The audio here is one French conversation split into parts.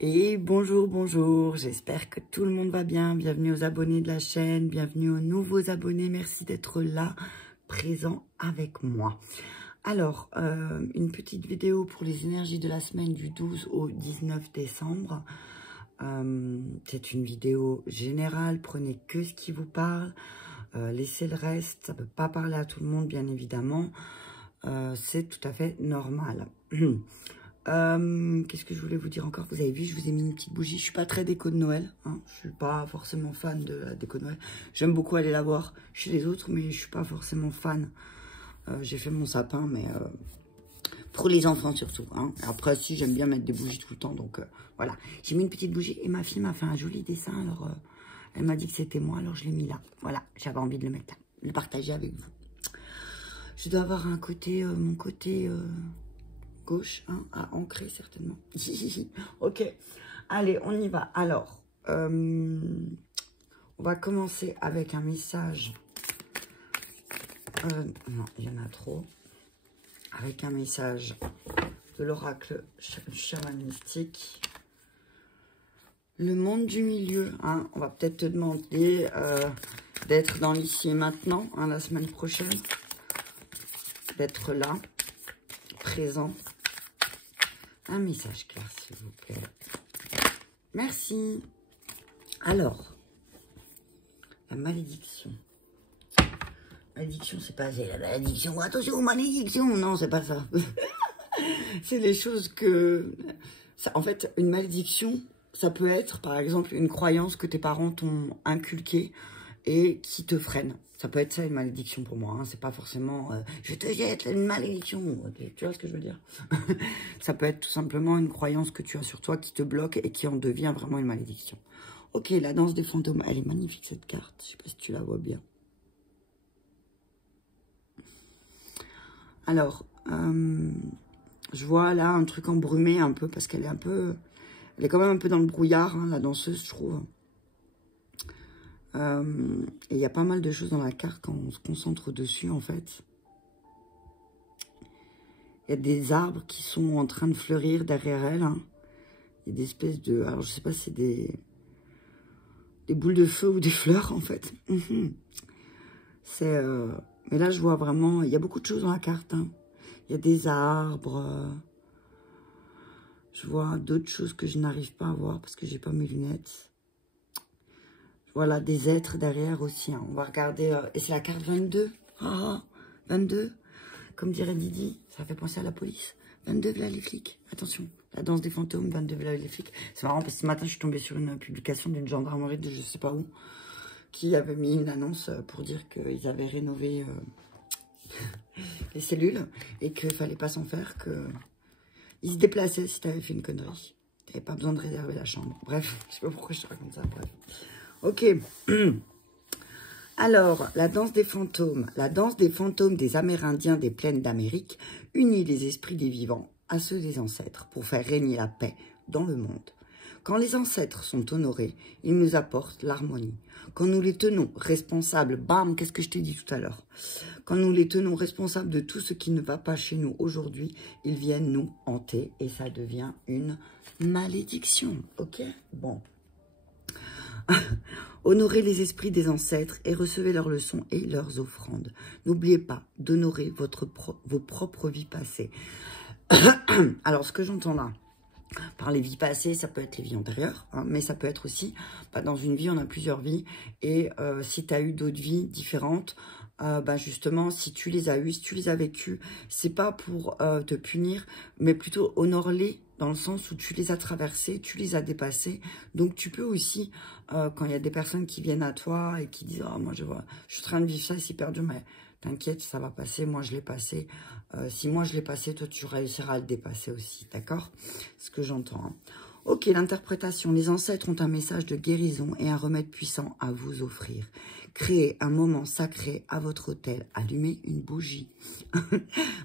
Et bonjour, bonjour, j'espère que tout le monde va bien. Bienvenue aux abonnés de la chaîne, bienvenue aux nouveaux abonnés. Merci d'être là, présents avec moi. Alors, une petite vidéo pour les énergies de la semaine du 12 au 19 décembre. C'est une vidéo générale, prenez que ce qui vous parle. Laissez le reste, ça ne peut pas parler à tout le monde, bien évidemment. C'est tout à fait normal. Qu'est-ce que je voulais vous dire encore? Vous avez vu, je vous ai mis une petite bougie. Je suis pas très déco de Noël, hein. Je suis pas forcément fan de la déco de Noël. J'aime beaucoup aller la voir chez les autres, mais je suis pas forcément fan. J'ai fait mon sapin, mais pour les enfants surtout, hein. Après, si, j'aime bien mettre des bougies tout le temps, donc voilà. J'ai mis une petite bougie et ma fille m'a fait un joli dessin, alors elle m'a dit que c'était moi, alors je l'ai mis là. Voilà, j'avais envie de le mettre là, de le partager avec vous. Je dois avoir un côté, mon côté... gauche, hein, à ancrer certainement. Ok, allez, on y va. Alors, on va commencer avec un message. Non, il y en a trop. Avec un message de l'oracle chaman mystique. Le monde du milieu, hein, on va peut-être te demander d'être dans l'ici et maintenant, hein, la semaine prochaine. D'être là, présent. Un message clair, s'il vous plaît. Merci. Alors, la malédiction. Malédiction, c'est pas la malédiction. Attention, malédiction. Non, c'est pas ça. C'est les choses que... Ça, en fait, une malédiction, ça peut être, par exemple, une croyance que tes parents t'ont inculquée et qui te freine. Ça peut être ça, une malédiction pour moi. Hein. C'est pas forcément je te jette une malédiction. Okay, tu vois ce que je veux dire? Ça peut être tout simplement une croyance que tu as sur toi qui te bloque et qui en devient vraiment une malédiction. Ok, la danse des fantômes. Elle est magnifique, cette carte. Je sais pas si tu la vois bien. Alors, je vois là un truc embrumé un peu parce qu'elle est un peu... Elle est quand même un peu dans le brouillard, hein, la danseuse, je trouve. Et il y a pas mal de choses dans la carte quand on se concentre dessus, en fait. Il y a des arbres qui sont en train de fleurir derrière elle. Hein. Il y a des espèces de... Alors, je sais pas si c'est des boules de feu ou des fleurs, en fait. C'est... Mais là, je vois vraiment... Il y a beaucoup de choses dans la carte. Hein. Il y a des arbres. Je vois d'autres choses que je n'arrive pas à voir parce que j'ai pas mes lunettes. Voilà, des êtres derrière aussi. Hein. On va regarder... Et c'est la carte 22. Ah, 22. Comme dirait Didi, ça fait penser à la police. 22, voilà les flics. Attention, la danse des fantômes, 22, voilà les flics. C'est marrant parce que ce matin, je suis tombée sur une publication d'une gendarmerie de je sais pas où qui avait mis une annonce pour dire qu'ils avaient rénové les cellules et qu'il fallait pas s'en faire, qu'ils se déplaçaient si tu avais fait une connerie. Tu n'avais pas besoin de réserver la chambre. Bref, je sais pas pourquoi je te raconte ça, bref. Ok. Alors, la danse des fantômes. La danse des fantômes des Amérindiens des plaines d'Amérique unit les esprits des vivants à ceux des ancêtres pour faire régner la paix dans le monde. Quand les ancêtres sont honorés, ils nous apportent l'harmonie. Quand nous les tenons responsables, bam, qu'est-ce que je t'ai dit tout à l'heure? Quand nous les tenons responsables de tout ce qui ne va pas chez nous aujourd'hui, ils viennent nous hanter et ça devient une malédiction. Ok? Bon. Honorez les esprits des ancêtres et recevez leurs leçons et leurs offrandes. N'oubliez pas d'honorer vos propres vies passées. Alors, ce que j'entends là, par les vies passées, ça peut être les vies antérieures, hein, mais ça peut être aussi, dans une vie, on a plusieurs vies. Et si tu as eu d'autres vies différentes, justement, si tu les as eues, si tu les as vécues, c'est pas pour te punir, mais plutôt honore-les dans le sens où tu les as traversées, tu les as dépassées. Donc, tu peux aussi, quand il y a des personnes qui viennent à toi et qui disent « Ah, moi, je suis en train de vivre ça, c'est hyper dur, mais t'inquiète, ça va passer, moi, je l'ai passé. Si moi, je l'ai passé, toi, tu réussiras à le dépasser aussi, d'accord ?» Ce que j'entends. Hein. Ok, l'interprétation. Les ancêtres ont un message de guérison et un remède puissant à vous offrir. Créez un moment sacré à votre autel. Allumez une bougie.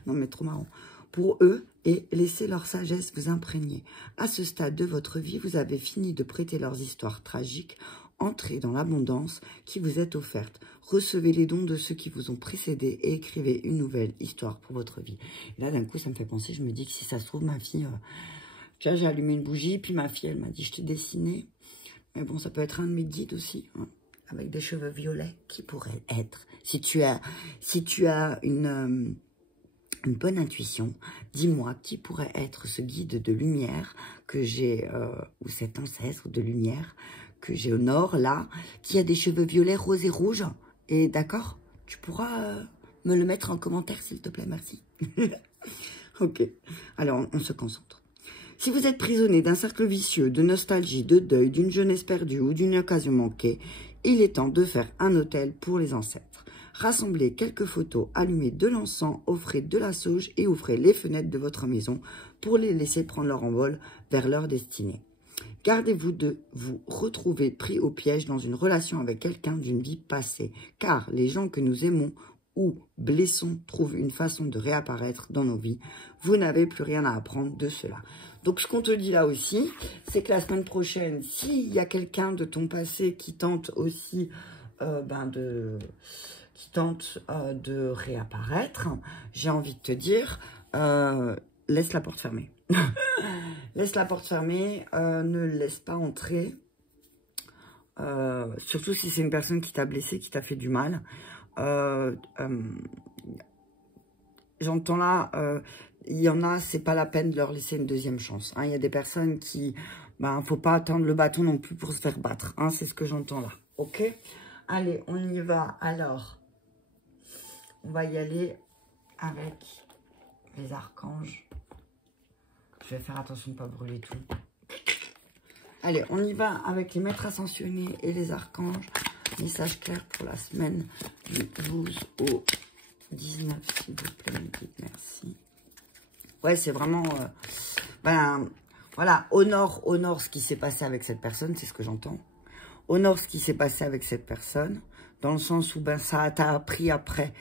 Non, mais trop marrant. Pour eux, et laissez leur sagesse vous imprégner. À ce stade de votre vie, vous avez fini de prêter leurs histoires tragiques. Entrez dans l'abondance qui vous est offerte. Recevez les dons de ceux qui vous ont précédés et écrivez une nouvelle histoire pour votre vie. Et là, d'un coup, ça me fait penser, je me dis que si ça se trouve, ma fille... Tu vois, j'ai allumé une bougie, puis ma fille, elle m'a dit, je t'ai dessiné. Mais bon, ça peut être un de mes guides aussi, hein, avec des cheveux violets, qui pourrait être. Si tu as une bonne intuition, dis-moi qui pourrait être ce guide de lumière que j'ai, ou cet ancêtre de lumière que j'ai au nord, là, qui a des cheveux violets, roses et rouges. Et d'accord, tu pourras me le mettre en commentaire, s'il te plaît, merci. Ok, alors on se concentre. Si vous êtes prisonnier d'un cercle vicieux, de nostalgie, de deuil, d'une jeunesse perdue ou d'une occasion manquée, il est temps de faire un autel pour les ancêtres. Rassemblez quelques photos, allumez de l'encens, offrez de la sauge et ouvrez les fenêtres de votre maison pour les laisser prendre leur envol vers leur destinée. Gardez-vous de vous retrouver pris au piège dans une relation avec quelqu'un d'une vie passée, car les gens que nous aimons ou blessons trouvent une façon de réapparaître dans nos vies. Vous n'avez plus rien à apprendre de cela. Donc, ce qu'on te dit là aussi, c'est que la semaine prochaine, s'il y a quelqu'un de ton passé qui tente aussi de réapparaître, j'ai envie de te dire, laisse la porte fermée. Laisse la porte fermée, ne laisse pas entrer, surtout si c'est une personne qui t'a blessé, qui t'a fait du mal. J'entends là, il y en a, c'est pas la peine de leur laisser une deuxième chance. Hein. Il y a des personnes qui, faut pas attendre le bâton non plus pour se faire battre. Hein. C'est ce que j'entends là. Ok? Allez, on y va. Alors, on va y aller avec les archanges. Je vais faire attention de ne pas brûler tout. Allez, on y va avec les maîtres ascensionnés et les archanges. Message clair pour la semaine du 12 au 19, s'il vous plaît. Merci. Ouais, c'est vraiment... voilà, honore ce qui s'est passé avec cette personne, c'est ce que j'entends. Honore ce qui s'est passé avec cette personne, dans le sens où ça t'a appris après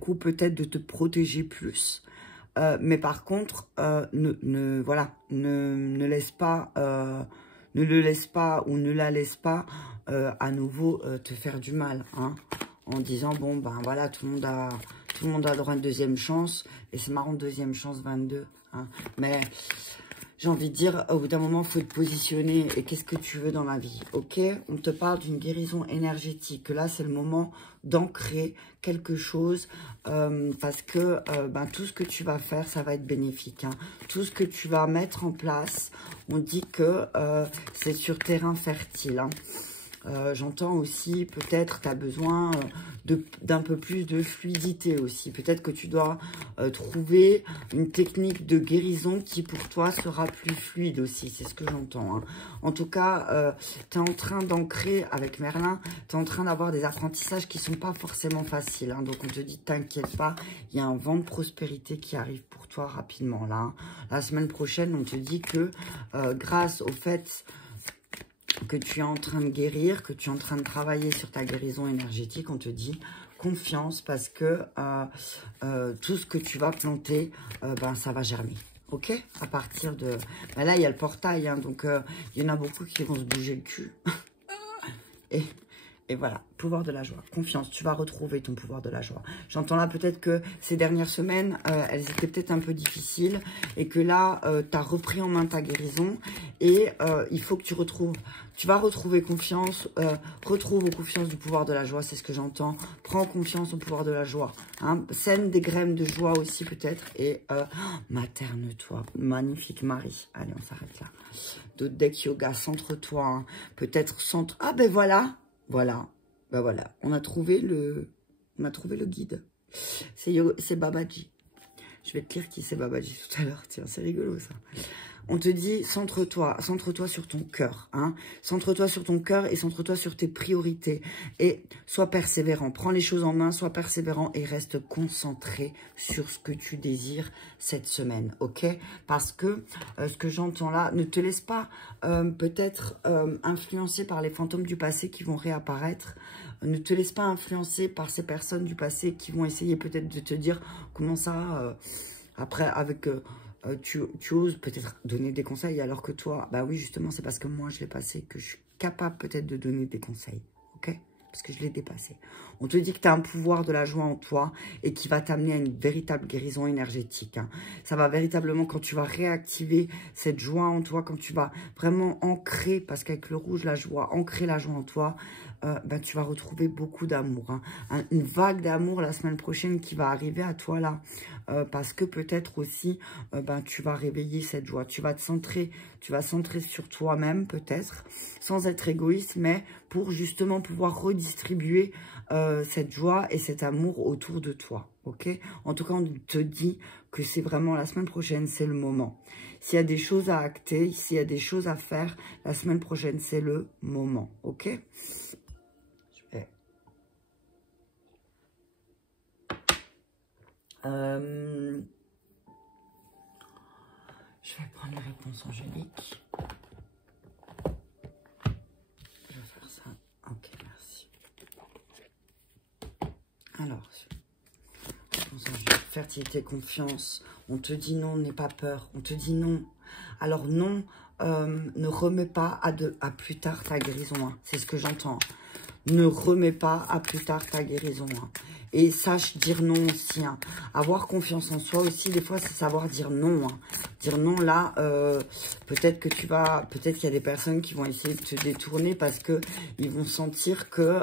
coup peut-être de te protéger plus. Mais par contre, ne laisse pas, ne le laisse pas ou ne la laisse pas à nouveau te faire du mal, hein, en disant bon voilà, tout le monde a droit à une deuxième chance et c'est marrant, deuxième chance 22, hein, mais j'ai envie de dire, au bout d'un moment, il faut te positionner. Et qu'est-ce que tu veux dans la vie? Ok? On te parle d'une guérison énergétique. Là, c'est le moment d'ancrer quelque chose. Parce que tout ce que tu vas faire, ça va être bénéfique. Hein. Tout ce que tu vas mettre en place, on dit que c'est sur terrain fertile. Hein. J'entends aussi, peut-être, tu as besoin d'un peu plus de fluidité aussi. Peut-être que tu dois trouver une technique de guérison qui, pour toi, sera plus fluide aussi. C'est ce que j'entends. Hein. En tout cas, tu es en train d'ancrer avec Merlin, tu es en train d'avoir des apprentissages qui ne sont pas forcément faciles. Hein. Donc, on te dit, t'inquiète pas, il y a un vent de prospérité qui arrive pour toi rapidement. Là, hein. La semaine prochaine, on te dit que grâce au fait que tu es en train de guérir, que tu es en train de travailler sur ta guérison énergétique, on te dit confiance parce que tout ce que tu vas planter, ça va germer. Ok? À partir de... là, il y a le portail, hein, donc il y en a beaucoup qui vont se bouger le cul. Et voilà, pouvoir de la joie, confiance, tu vas retrouver ton pouvoir de la joie. J'entends là peut-être que ces dernières semaines, elles étaient peut-être un peu difficiles et que là, tu as repris en main ta guérison et il faut que tu vas retrouver confiance, retrouve confiance du pouvoir de la joie, c'est ce que j'entends. Prends confiance au pouvoir de la joie. Hein. Sème des graines de joie aussi peut-être et materne-toi, magnifique Marie. Allez, on s'arrête là. D'autres decks yoga, centre-toi, hein. Peut-être centre... Ah ben voilà. Voilà, on a trouvé le guide. C'est Babaji. Je vais te lire qui c'est Babaji tout à l'heure. Tiens, c'est rigolo ça. On te dit, centre-toi sur ton cœur. Hein. Centre-toi sur ton cœur et centre-toi sur tes priorités. Et sois persévérant. Prends les choses en main, sois persévérant et reste concentré sur ce que tu désires cette semaine. Ok? Parce que ce que j'entends là, ne te laisse pas peut-être influencer par les fantômes du passé qui vont réapparaître. Ne te laisse pas influencer par ces personnes du passé qui vont essayer peut-être de te dire comment ça, après avec... tu oses peut-être donner des conseils alors que toi, oui, justement, c'est parce que moi, je l'ai passé que je suis capable peut-être de donner des conseils, ok? parce que je l'ai dépassé. On te dit que tu as un pouvoir de la joie en toi et qui va t'amener à une véritable guérison énergétique. Hein. Ça va véritablement, quand tu vas réactiver cette joie en toi, quand tu vas vraiment ancrer, parce qu'avec le rouge, la joie, ancrer la joie en toi, ben, tu vas retrouver beaucoup d'amour. Hein. Une vague d'amour la semaine prochaine qui va arriver à toi là. Parce que peut-être aussi, ben, tu vas réveiller cette joie. Tu vas centrer sur toi-même peut-être, sans être égoïste, mais pour justement pouvoir redistribuer cette joie et cet amour autour de toi. Ok? En tout cas, on te dit que c'est vraiment la semaine prochaine, c'est le moment. S'il y a des choses à acter, s'il y a des choses à faire, la semaine prochaine, c'est le moment. Ok? Je vais prendre la réponse angélique. Je vais faire ça. Ok, merci. Alors, réponse angélique, fertilité, confiance. On te dit non, n'aie pas peur. On te dit non. Alors non, ne remets pas à plus tard ta guérison. Hein. C'est ce que j'entends. Ne remets pas à plus tard ta guérison. Hein. Et sache dire non aussi. Hein. Avoir confiance en soi aussi, des fois, c'est savoir dire non. Hein. Dire non, là, peut-être qu'il y a des personnes qui vont essayer de te détourner parce que ils vont sentir que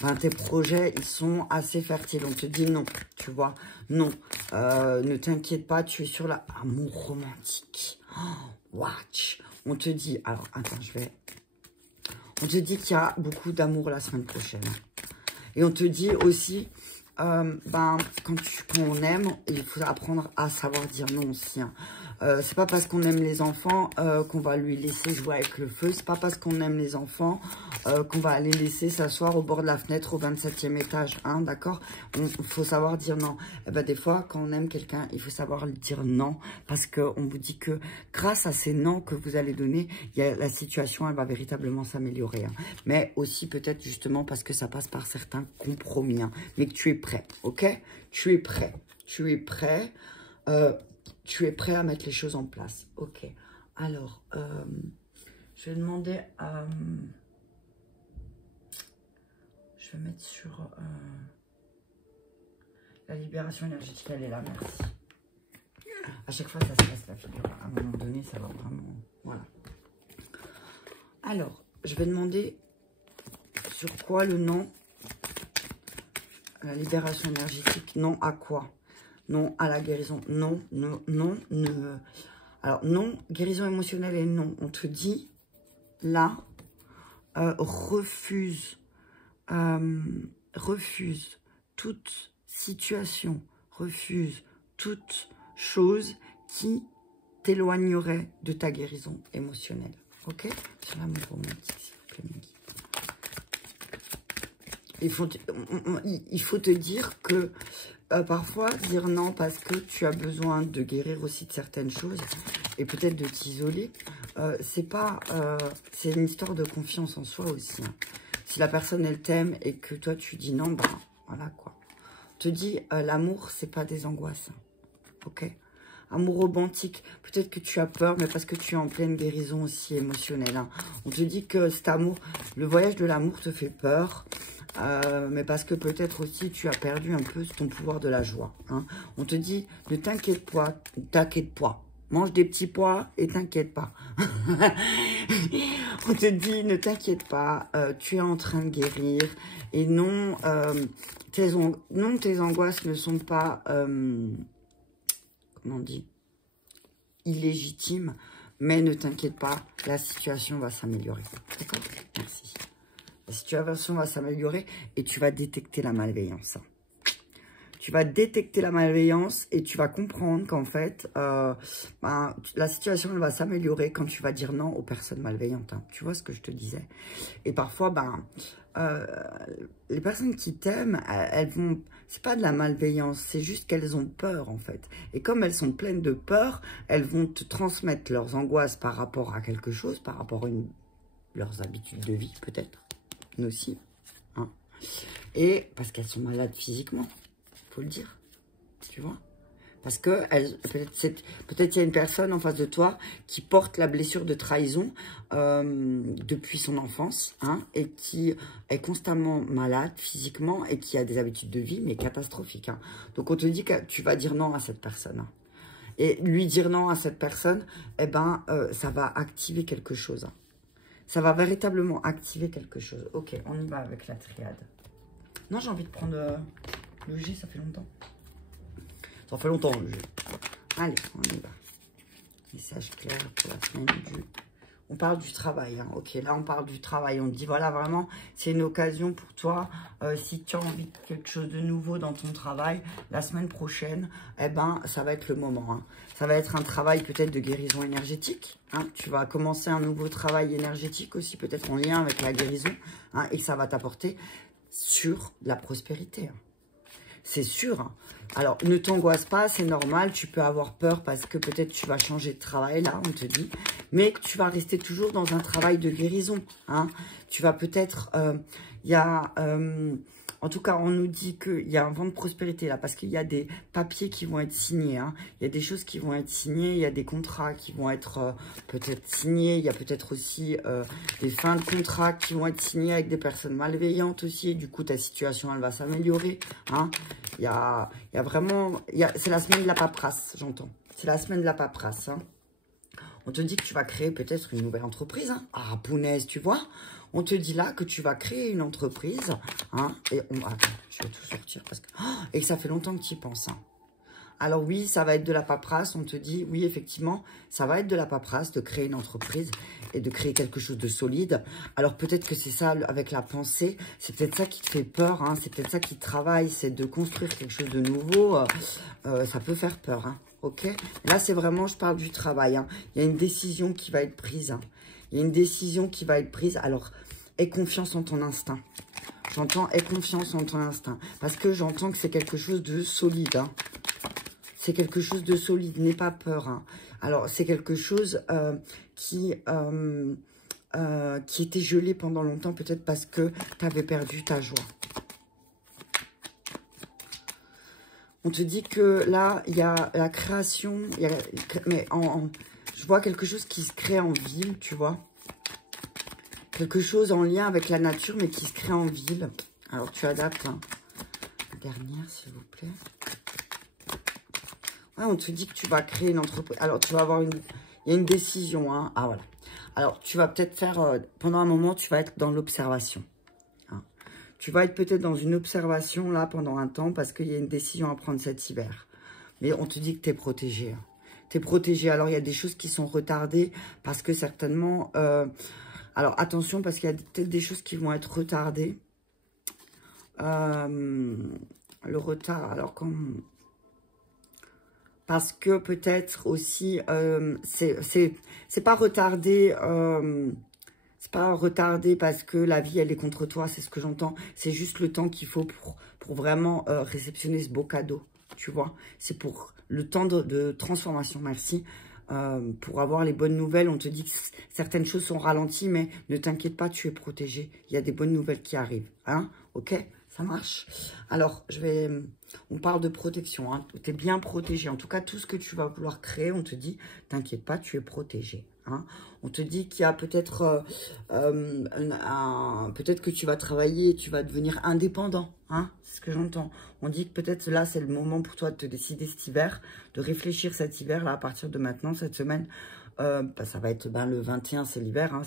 ben, tes projets, ils sont assez fertiles. On te dit non, tu vois. Non, ne t'inquiète pas, tu es sur l'amour romantique. Oh, watch. On te dit, alors, attends, on te dit qu'il y a beaucoup d'amour la semaine prochaine. Et on te dit aussi, ben, quand on aime, il faut apprendre à savoir dire non aussi. Hein. C'est pas parce qu'on aime les enfants qu'on va lui laisser jouer avec le feu. C'est pas parce qu'on aime les enfants qu'on va les laisser s'asseoir au bord de la fenêtre au 27e étage. Hein, d'accord? Il faut savoir dire non. Et ben, des fois, quand on aime quelqu'un, il faut savoir lui dire non. Parce qu'on vous dit que grâce à ces noms que vous allez donner, la situation, elle va véritablement s'améliorer. Hein. Mais aussi peut-être justement parce que ça passe par certains compromis. Hein, mais que tu es prêt, ok? Tu es prêt. Tu es prêt. Tu es prêt à mettre les choses en place. Ok. Alors, je vais demander à... je vais mettre sur la libération énergétique. Elle est là, merci. À chaque fois, ça se passe la figure. À un moment donné, ça va vraiment... Voilà. Alors, je vais demander sur quoi le non. La libération énergétique, non à quoi? Non à la guérison. Non, non, non, non. Alors, non, guérison émotionnelle et non. On te dit, là, refuse toute situation, refuse toute chose qui t'éloignerait de ta guérison émotionnelle. Ok? Sur l'amour romantique, s'il vous plaît, Maggie. Il faut te dire que parfois, dire non parce que tu as besoin de guérir aussi de certaines choses et peut-être de t'isoler, c'est une histoire de confiance en soi aussi. Hein. Si la personne, elle t'aime et que toi, tu dis non, ben voilà quoi. On te dit, l'amour, c'est pas des angoisses. Hein. Ok? Amour romantique, peut-être que tu as peur, mais parce que tu es en pleine guérison aussi émotionnelle. Hein. On te dit que cet amour, le voyage de l'amour te fait peur. Mais parce que peut-être aussi tu as perdu un peu ton pouvoir de la joie. Hein. On te dit, ne t'inquiète pas, mange des petits pois et t'inquiète pas. On te dit, ne t'inquiète pas, tu es en train de guérir. Et non, tes angoisses ne sont pas, comment on dit, illégitimes. Mais ne t'inquiète pas, la situation va s'améliorer. D'accord? Merci. La situation va s'améliorer et tu vas détecter la malveillance. Tu vas détecter la malveillance et tu vas comprendre qu'en fait, la situation elle va s'améliorer quand tu vas dire non aux personnes malveillantes. Hein. Tu vois ce que je te disais? Et parfois, les personnes qui t'aiment, elles vont... C'est pas de la malveillance, c'est juste qu'elles ont peur en fait. Et comme elles sont pleines de peur, elles vont te transmettre leurs angoisses par rapport à quelque chose, par rapport à leurs habitudes de vie peut-être. Aussi, hein. Et parce qu'elles sont malades physiquement, faut le dire, tu vois, Parce que peut-être il y a une personne en face de toi qui porte la blessure de trahison depuis son enfance, hein, et qui est constamment malade physiquement et qui a des habitudes de vie, mais catastrophiques. Hein. Donc, on te dit que tu vas dire non à cette personne. Hein. Et lui dire non à cette personne, eh ben, ça va activer quelque chose. Hein. Ça va véritablement activer quelque chose. Ok, on y va avec la triade. Non, j'ai envie de prendre le G, ça fait longtemps. Ça fait longtemps le G. Allez, on y va. Message clair pour la semaine du... On parle du travail, hein. Ok, là on parle du travail. On te dit, voilà, vraiment, c'est une occasion pour toi. Si tu as envie de quelque chose de nouveau dans ton travail, la semaine prochaine, eh ben, ça va être le moment. Hein. Ça va être un travail peut-être de guérison énergétique. Hein. Tu vas commencer un nouveau travail énergétique aussi, peut-être en lien avec la guérison. Hein, et ça va t'apporter sur la prospérité. Hein. C'est sûr. Hein. Alors, ne t'angoisse pas, c'est normal. Tu peux avoir peur parce que peut-être tu vas changer de travail, là, on te dit. Mais tu vas rester toujours dans un travail de guérison. Hein. Tu vas peut-être... en tout cas, on nous dit qu'il y a un vent de prospérité, là, parce qu'il y a des papiers qui vont être signés. Hein. Il y a des choses qui vont être signées. Il y a des contrats qui vont être peut-être signés. Il y a peut-être aussi des fins de contrat qui vont être signées avec des personnes malveillantes aussi. Du coup, ta situation, elle va s'améliorer. Hein. Il y a vraiment... C'est la semaine de la paperasse, j'entends. C'est la semaine de la paperasse. Hein. On te dit que tu vas créer peut-être une nouvelle entreprise. Hein. Ah, punaise, tu vois. On te dit là que tu vas créer une entreprise. Hein, et attends, je vais tout sortir parce que... Oh, et que ça fait longtemps que tu y penses. Hein. Alors oui, ça va être de la paperasse. On te dit, oui, effectivement, ça va être de la paperasse de créer une entreprise et de créer quelque chose de solide. Alors peut-être que c'est ça avec la pensée. C'est peut-être ça qui te fait peur. Hein, c'est peut-être ça qui te travaille. C'est de construire quelque chose de nouveau. Ça peut faire peur. Hein, ok. Là, c'est vraiment, je parle du travail. Hein. Il y a une décision qui va être prise. Hein. Il y a une décision qui va être prise. Alors, aie confiance en ton instinct. J'entends, aie confiance en ton instinct. Parce que j'entends que c'est quelque chose de solide. Hein. C'est quelque chose de solide. N'aie pas peur. Hein. Alors, c'est quelque chose qui était gelé pendant longtemps. Peut-être parce que tu avais perdu ta joie. On te dit que là, il y a la création. Mais je vois quelque chose qui se crée en ville, tu vois. Quelque chose en lien avec la nature, mais qui se crée en ville. Alors, tu adaptes. Hein. Dernière, s'il vous plaît. Ouais, on te dit que tu vas créer une entreprise. Alors, tu vas avoir une... Il y a une décision. Hein. Ah, voilà. Alors, tu vas peut-être faire... pendant un moment, tu vas être dans l'observation. Hein. Tu vas être peut-être dans une observation, là, pendant un temps, parce qu'il y a une décision à prendre cet hiver. Mais on te dit que tu es protégé. Hein. Tu es protégé. Alors, il y a des choses qui sont retardées, parce que certainement... alors, attention, parce qu'il y a peut-être des choses qui vont être retardées. Le retard, alors comme... Parce que peut-être aussi, c'est pas retardé... c'est pas retardé parce que la vie, elle est contre toi, c'est ce que j'entends. C'est juste le temps qu'il faut pour vraiment réceptionner ce beau cadeau, tu vois. C'est pour le temps de transformation, merci. Pour avoir les bonnes nouvelles, on te dit que certaines choses sont ralenties, mais ne t'inquiète pas, tu es protégé. Il y a des bonnes nouvelles qui arrivent, hein, ok, ça marche. Alors, on parle de protection, hein. Tu es bien protégé. En tout cas, tout ce que tu vas vouloir créer, on te dit, t'inquiète pas, tu es protégé. Hein. On te dit qu'il y a peut-être peut-être que tu vas travailler, tu vas devenir indépendant. Hein, c'est ce que j'entends. On dit que peut-être là, c'est le moment pour toi de te décider cet hiver, de réfléchir cet hiver, là, à partir de maintenant, cette semaine. Ça va être le 21, c'est l'hiver. Hein,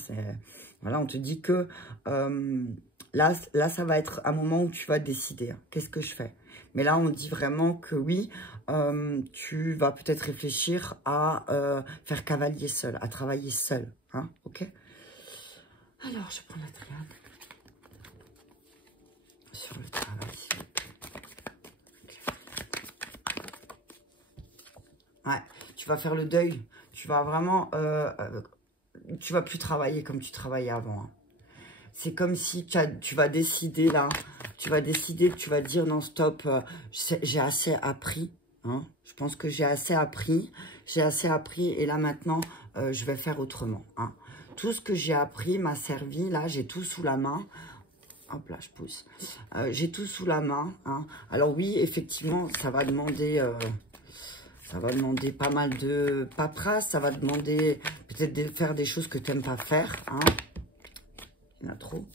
voilà, on te dit que là, ça va être un moment où tu vas décider. Hein, qu'est-ce que je fais? Mais là, on dit vraiment que oui, tu vas peut-être réfléchir à faire cavalier seul, à travailler seul. Hein, ok? Alors, je prends la triade. Sur le travail, s'il vous plaît. Ouais, tu vas faire le deuil. Tu vas vraiment... tu vas plus travailler comme tu travaillais avant. Hein. C'est comme si tu vas décider là... Tu vas décider que tu vas dire non, stop, j'ai assez appris. Hein. Je pense que j'ai assez appris. J'ai assez appris et là maintenant, je vais faire autrement. Hein. Tout ce que j'ai appris m'a servi. Là, j'ai tout sous la main. Hop là, je pousse. J'ai tout sous la main. Hein. Alors oui, effectivement, ça va demander... Ça va demander pas mal de paperasse. Ça va demander peut-être de faire des choses que tu n'aimes pas faire. Hein. Il y en a trop.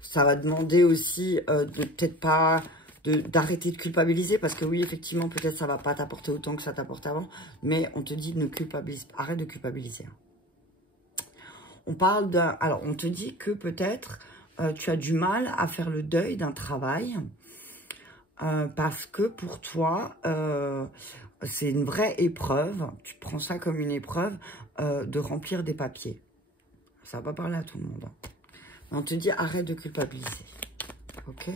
Ça va demander aussi de peut-être pas d'arrêter de culpabiliser. Parce que oui, effectivement, peut-être ça va pas t'apporter autant que ça t'apporte avant. Mais on te dit ne culpabilise pas. Arrête de culpabiliser. On parle d'un... Alors, on te dit que peut-être tu as du mal à faire le deuil d'un travail. Parce que pour toi, c'est une vraie épreuve. Tu prends ça comme une épreuve de remplir des papiers. Ça va pas parler à tout le monde. Hein. On te dit arrête de culpabiliser. Ok?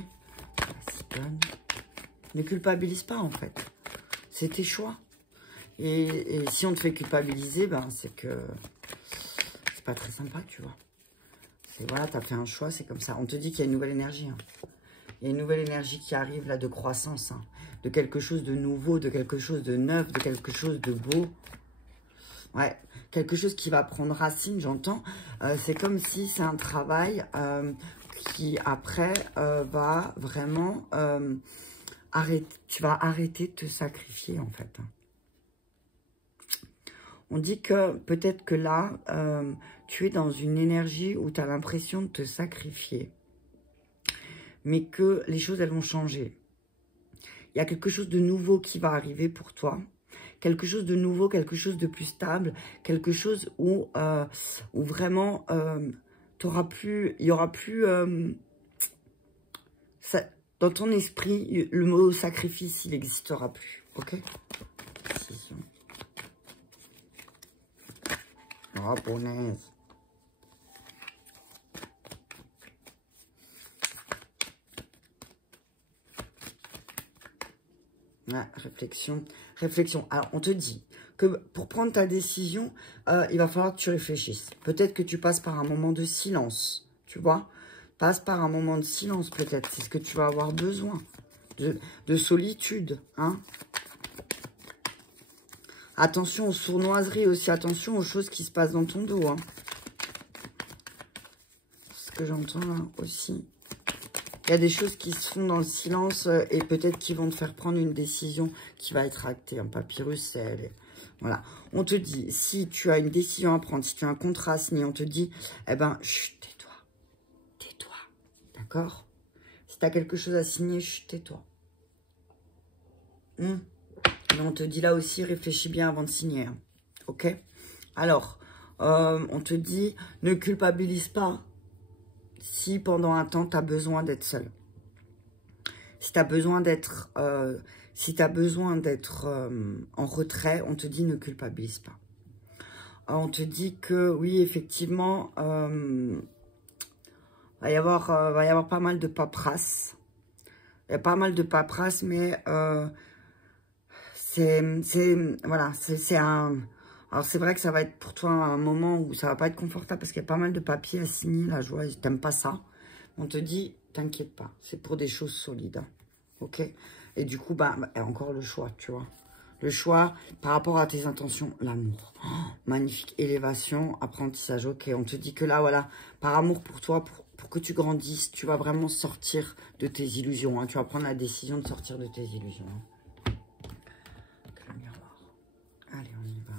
Ne culpabilise pas en fait. C'est tes choix. Et si on te fait culpabiliser, ben, c'est que c'est pas très sympa, tu vois. Voilà, tu as fait un choix, c'est comme ça. On te dit qu'il y a une nouvelle énergie. Hein. Il y a une nouvelle énergie qui arrive là de croissance. Hein. De quelque chose de nouveau, de quelque chose de neuf, de quelque chose de beau. Ouais, quelque chose qui va prendre racine, j'entends. C'est comme si c'est un travail qui, après, va vraiment arrêter. Tu vas arrêter de te sacrifier, en fait. On dit que peut-être que là, tu es dans une énergie où tu as l'impression de te sacrifier. Mais que les choses, elles vont changer. Il y a quelque chose de nouveau qui va arriver pour toi. Quelque chose de nouveau, quelque chose de plus stable. Quelque chose où vraiment, il y aura plus... dans ton esprit, le mot sacrifice, il n'existera plus. Ok? Oh, punaise. Ouais, réflexion. Réflexion. Alors, on te dit que pour prendre ta décision, il va falloir que tu réfléchisses. Peut-être que tu passes par un moment de silence, tu vois. Passe par un moment de silence, peut-être. C'est ce que tu vas avoir besoin. De solitude, hein. Attention aux sournoiseries aussi. Attention aux choses qui se passent dans ton dos, hein. C'est ce que j'entends là aussi. Il y a des choses qui se font dans le silence et peut-être qui vont te faire prendre une décision qui va être actée. Un papyrus, voilà. On te dit, si tu as une décision à prendre, si tu as un contrat à signer, on te dit, eh ben, chut, tais-toi. Tais-toi. D'accord? Si tu as quelque chose à signer, chut, tais-toi. Mais on te dit là aussi, réfléchis bien avant de signer. Hein. Ok? Alors, on te dit, ne culpabilise pas. Si pendant un temps, tu as besoin d'être seul. Si tu as besoin d'être en retrait, on te dit ne culpabilise pas. On te dit que oui, effectivement, va y avoir pas mal de paperasse. Il y a pas mal de paperasse, mais voilà, c'est un... Alors, c'est vrai que ça va être pour toi un moment où ça va pas être confortable parce qu'il y a pas mal de papiers à signer. Là, je vois, t'aimes pas ça. On te dit, t'inquiète pas, c'est pour des choses solides. Hein, ok? Et du coup, bah, encore le choix, tu vois. Le choix par rapport à tes intentions, l'amour. Oh, magnifique élévation, apprentissage. Ok, on te dit que là, voilà, par amour pour toi, pour que tu grandisses, tu vas vraiment sortir de tes illusions. Hein, tu vas prendre la décision de sortir de tes illusions. Hein. Allez, on y va.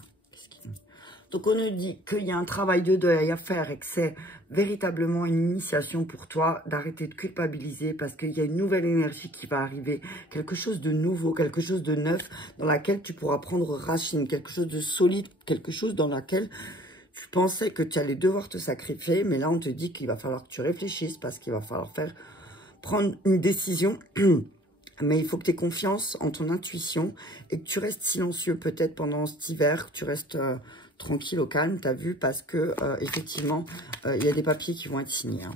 Donc, on nous dit qu'il y a un travail de deuil à faire et que c'est véritablement une initiation pour toi d'arrêter de culpabiliser parce qu'il y a une nouvelle énergie qui va arriver, quelque chose de nouveau, quelque chose de neuf dans laquelle tu pourras prendre racine, quelque chose de solide, quelque chose dans laquelle tu pensais que tu allais devoir te sacrifier, mais là, on te dit qu'il va falloir que tu réfléchisses parce qu'il va falloir prendre une décision. Mais il faut que tu aies confiance en ton intuition et que tu restes silencieux peut-être pendant cet hiver, que tu restes tranquille au calme, tu as vu, parce que effectivement, il y a des papiers qui vont être signés. Hein.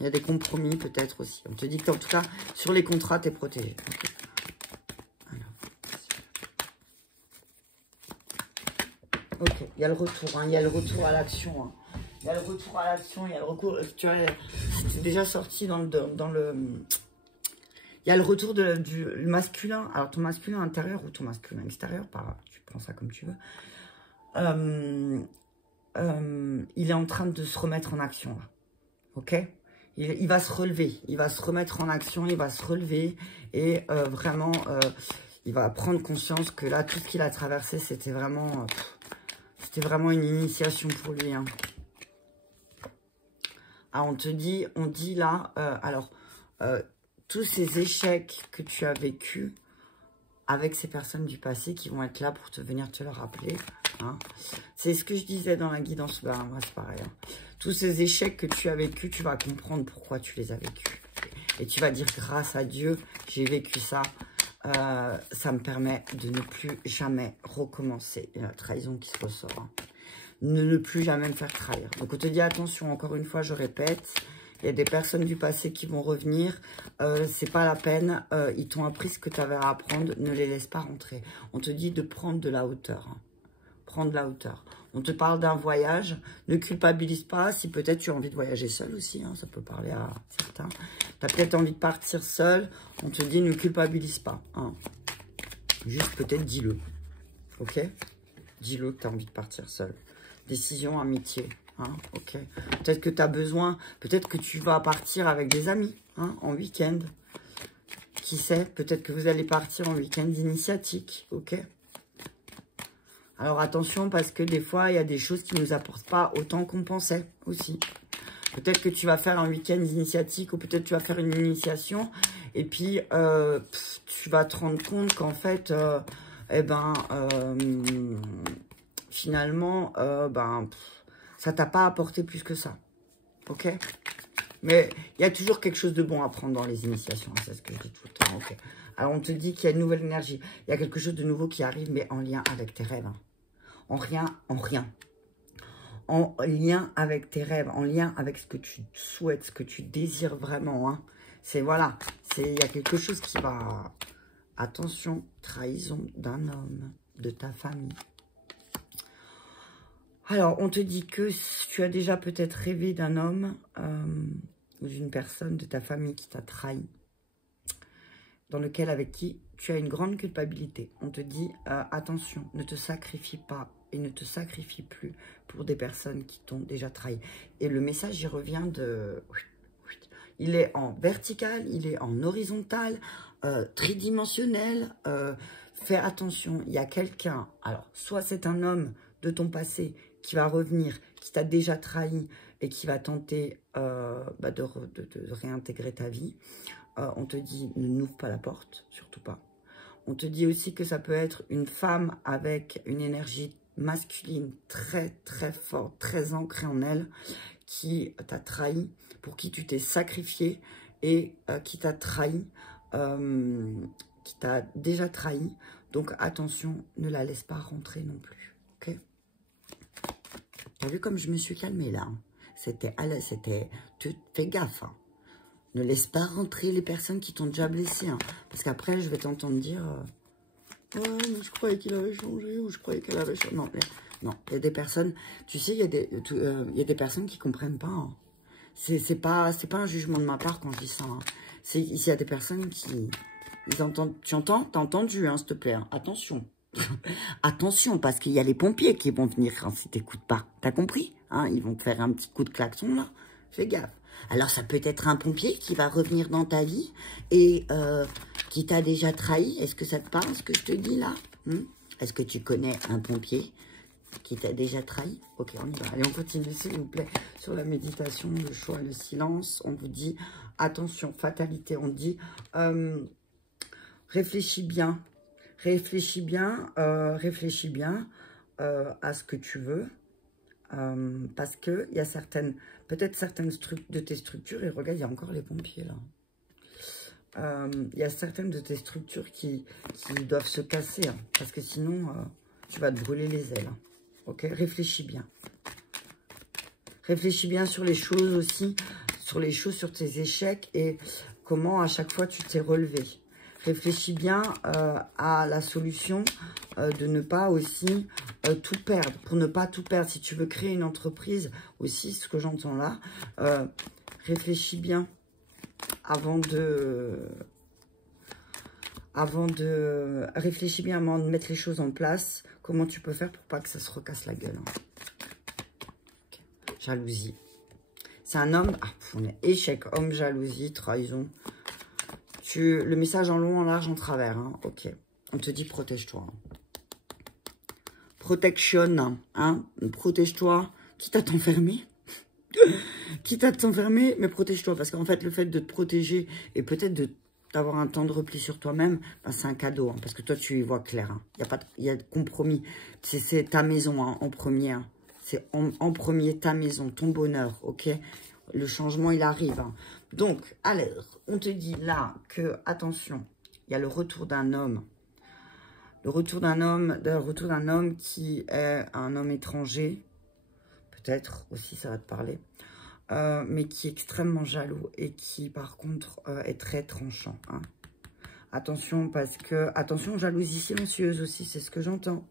Il y a des compromis peut-être aussi. On te dit que en tout cas, sur les contrats, tu es protégé. Okay. Ok, il y a le retour, hein, il y a le retour à l'action. Hein. Il y a le retour à l'action, il y a le recours. Tu vois, c'était déjà sorti dans le il y a le retour du masculin. Alors, ton masculin intérieur ou ton masculin extérieur, tu prends ça comme tu veux. Il est en train de se remettre en action, là. Ok? Il va se relever. Il va se remettre en action, il va se relever. Et vraiment, il va prendre conscience que là, tout ce qu'il a traversé, c'était vraiment une initiation pour lui. Hein. Ah, on dit là, tous ces échecs que tu as vécus avec ces personnes du passé qui vont être là pour venir te le rappeler. Hein. C'est ce que je disais dans la guidance, bah, moi c'est pareil. Hein. Tous ces échecs que tu as vécus, tu vas comprendre pourquoi tu les as vécus. Et tu vas dire, grâce à Dieu, j'ai vécu ça. Ça me permet de ne plus jamais recommencer. Il y a la trahison qui se ressort. Hein. Ne plus jamais me faire trahir. Donc on te dit attention, encore une fois, je répète, il y a des personnes du passé qui vont revenir, c'est pas la peine, ils t'ont appris ce que tu avais à apprendre, ne les laisse pas rentrer. On te dit de prendre de la hauteur. Hein. Prendre de la hauteur. On te parle d'un voyage, ne culpabilise pas, si peut-être tu as envie de voyager seul aussi, hein, ça peut parler à certains. Tu as peut-être envie de partir seul, on te dit ne culpabilise pas. Hein. Juste peut-être dis-le, ok? Dis-le que tu as envie de partir seul. Décision, amitié, hein, ok. Peut-être que tu as besoin, peut-être que tu vas partir avec des amis, hein, en week-end. Qui sait, peut-être que vous allez partir en week-end initiatique, ok. Alors attention, parce que des fois, il y a des choses qui ne nous apportent pas autant qu'on pensait aussi. Peut-être que tu vas faire un week-end initiatique ou peut-être tu vas faire une initiation et puis tu vas te rendre compte qu'en fait, finalement, ça t'a pas apporté plus que ça. Ok? Mais il y a toujours quelque chose de bon à prendre dans les initiations. C'est ce que je dis tout le temps. Ok. Alors, on te dit qu'il y a une nouvelle énergie. Il y a quelque chose de nouveau qui arrive, mais en lien avec tes rêves. Hein. En rien. En lien avec tes rêves, en lien avec ce que tu souhaites, ce que tu désires vraiment. Hein. C'est, voilà, il y a quelque chose qui va... Attention, trahison d'un homme, de ta famille. Alors, on te dit que tu as déjà peut-être rêvé d'un homme ou d'une personne de ta famille qui t'a trahi, avec qui tu as une grande culpabilité. On te dit, attention, ne te sacrifie pas et ne te sacrifie plus pour des personnes qui t'ont déjà trahi. Et le message, il revient de... Il est en vertical, il est en horizontal, tridimensionnel. Fais attention, il y a quelqu'un, alors, soit c'est un homme de ton passé qui va revenir, qui t'a déjà trahi et qui va tenter de réintégrer ta vie. On te dit, ne n'ouvre pas la porte, surtout pas. On te dit aussi que ça peut être une femme avec une énergie masculine très, très forte, très ancrée en elle, qui t'a trahi, pour qui tu t'es sacrifié et qui t'a trahi, qui t'a déjà trahi. Donc, attention, ne la laisse pas rentrer non plus, ok? T'as vu comme je me suis calmée, là? C'était... Fais gaffe, hein. Ne laisse pas rentrer les personnes qui t'ont déjà blessé. Hein, parce qu'après, je vais t'entendre dire... ouais, mais je croyais qu'il avait changé. Ou je croyais qu'elle avait changé. Non, il y a des personnes... Tu sais, il y a des personnes qui ne comprennent pas. Hein. C'est pas un jugement de ma part quand je dis ça. Hein. Il y a des personnes qui... Ils entendent, tu entends? T'as entendu, hein, s'il te plaît. Hein. Attention. Attention, parce qu'il y a les pompiers qui vont venir quand si t'écoutes pas. T'as compris? Hein, ils vont te faire un petit coup de klaxon, là. Fais gaffe. Alors, ça peut être un pompier qui va revenir dans ta vie et qui t'a déjà trahi. Est-ce que ça te parle, ce que je te dis là? Est-ce que tu connais un pompier qui t'a déjà trahi? Ok, on y va. Allez, on continue, s'il vous plaît, sur la méditation, le choix, le silence. On vous dit, attention, fatalité. On dit, réfléchis bien. Réfléchis bien à ce que tu veux. Parce qu'il y a peut-être certaines de tes structures, et regarde, il y a encore les pompiers là. Il y a certaines de tes structures qui doivent se casser, hein, parce que sinon, tu vas te brûler les ailes. Hein, ok? Réfléchis bien. Réfléchis bien sur les choses aussi, sur tes échecs et comment à chaque fois tu t'es relevé. Réfléchis bien à la solution de ne pas aussi tout perdre. Pour ne pas tout perdre, si tu veux créer une entreprise, aussi, ce que j'entends là, réfléchis bien réfléchis bien avant de mettre les choses en place. Comment tu peux faire pour pas que ça se recasse la gueule. Hein. Okay. Jalousie. C'est un homme. Ah, on est échec, homme, jalousie, trahison. Le message en long, en large, en travers. Hein. Ok. On te dit protège-toi. Protection, hein. Protège-toi, quitte à t'enfermer. Quitte à t'enfermer, mais protège-toi. Parce qu'en fait, le fait de te protéger et peut-être d'avoir un temps de repli sur toi-même, ben, c'est un cadeau. Hein, parce que toi, tu y vois clair. Hein. Il y a de compromis. C'est ta maison hein, en premier. Hein. C'est en premier ta maison, ton bonheur, ok? Le changement, il arrive. Hein. Donc, alors, on te dit là que, attention, il y a le retour d'un homme. Le retour d'un homme qui est un homme étranger. Peut-être aussi, ça va te parler. Mais qui est extrêmement jaloux et qui, par contre, est très tranchant. Hein. Attention, parce que... Attention aux jalousies silencieuses aussi, c'est ce que j'entends.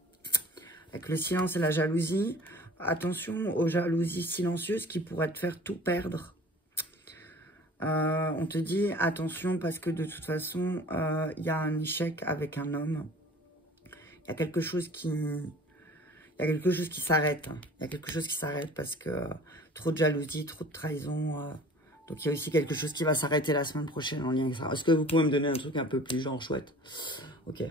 Avec le silence et la jalousie, attention aux jalousies silencieuses qui pourraient te faire tout perdre. On te dit, attention, parce que de toute façon, il y a un échec avec un homme. Il y a quelque chose qui... Il y a quelque chose qui s'arrête. Hein. Il y a quelque chose qui s'arrête parce que trop de jalousie, trop de trahison. Donc, il y a aussi quelque chose qui va s'arrêter la semaine prochaine en lien avec ça. Est-ce que vous pouvez me donner un truc un peu plus genre chouette? Ok.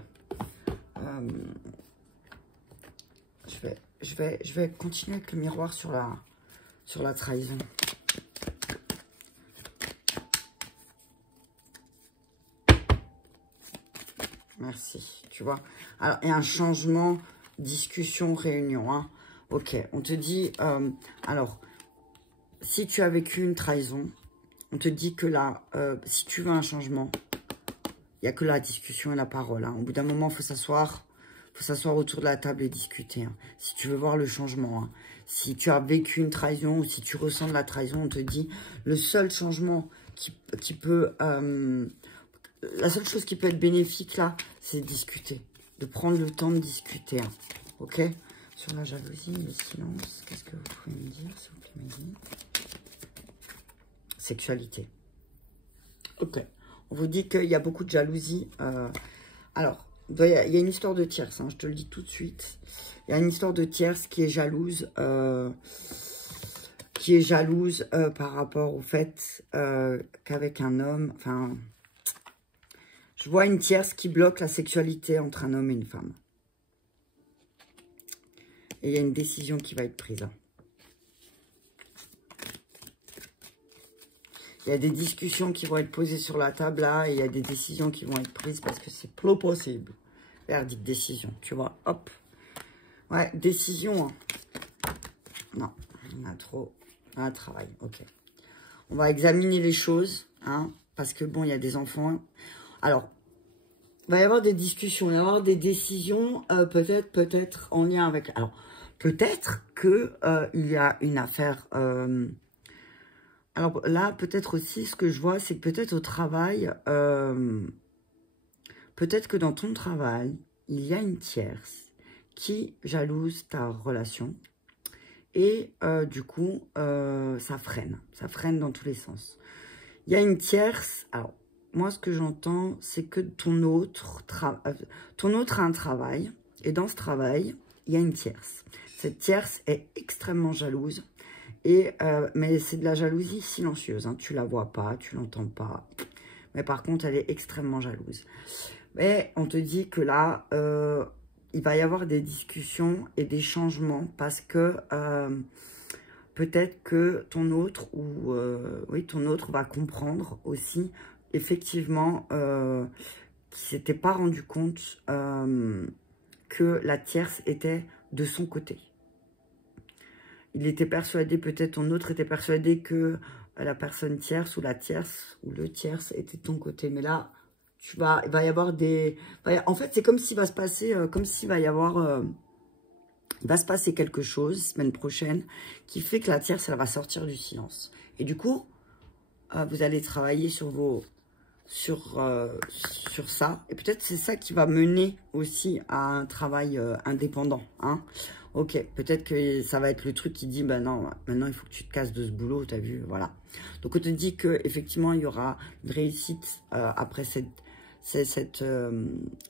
Je vais continuer avec le miroir sur la trahison. Merci. Tu vois. Alors, il y a un changement... Discussion, réunion, hein. Ok, on te dit, alors, si tu as vécu une trahison, on te dit que là, si tu veux un changement, il n'y a que la discussion et la parole. Hein. Au bout d'un moment, il faut s'asseoir autour de la table et discuter. Hein. Si tu veux voir le changement, hein. Si tu as vécu une trahison ou si tu ressens de la trahison, on te dit, le seul changement qui peut, la seule chose qui peut être bénéfique là, c'est de discuter. De prendre le temps de discuter, hein. Ok? Sur la jalousie, le silence, qu'est-ce que vous pouvez me dire, s'il vous plaît, Mehdi? Sexualité. Ok. On vous dit qu'il y a beaucoup de jalousie. Alors, il y a une histoire de tierce, hein, je te le dis tout de suite. Il y a une histoire de tierce qui est jalouse, par rapport au fait qu'avec un homme, enfin... Je vois une tierce qui bloque la sexualité entre un homme et une femme. Et il y a une décision qui va être prise. Il y a des discussions qui vont être posées sur la table là. Et il y a des décisions qui vont être prises parce que c'est plus possible. Verdict, décision, tu vois. Hop. Ouais, décision. Hein. Non, on a trop un travail. Ok. On va examiner les choses. Hein, parce que bon, il y a des enfants. Alors, il va y avoir des discussions, il va y avoir des décisions, peut-être en lien avec... Alors, peut-être qu'il y a une affaire... alors là, peut-être aussi, ce que je vois, c'est que peut-être au travail, peut-être que dans ton travail, il y a une tierce qui jalouse ta relation. Et du coup, ça freine dans tous les sens. Il y a une tierce... Alors, moi, ce que j'entends, c'est que ton autre a un travail. Et dans ce travail, il y a une tierce. Cette tierce est extrêmement jalouse. Mais c'est de la jalousie silencieuse. Hein. Tu ne la vois pas, tu ne l'entends pas. Mais par contre, elle est extrêmement jalouse. Mais on te dit que là, il va y avoir des discussions et des changements. Parce que peut-être que ton autre, ton autre va comprendre aussi... effectivement, qui ne s'était pas rendu compte que la tierce était de son côté. Il était persuadé, peut-être ton autre était persuadé que la personne tierce ou la tierce ou le tierce était de ton côté. Mais là, il va y avoir des... En fait, c'est comme s'il va se passer, il va se passer quelque chose, semaine prochaine, qui fait que la tierce, elle va sortir du silence. Et du coup, vous allez travailler sur ça. Et peut-être c'est ça qui va mener aussi à un travail indépendant. Hein. Ok, peut-être que ça va être le truc qui dit, ben non, maintenant il faut que tu te casses de ce boulot, t'as vu, voilà. Donc on te dit qu'effectivement il y aura une réussite après ce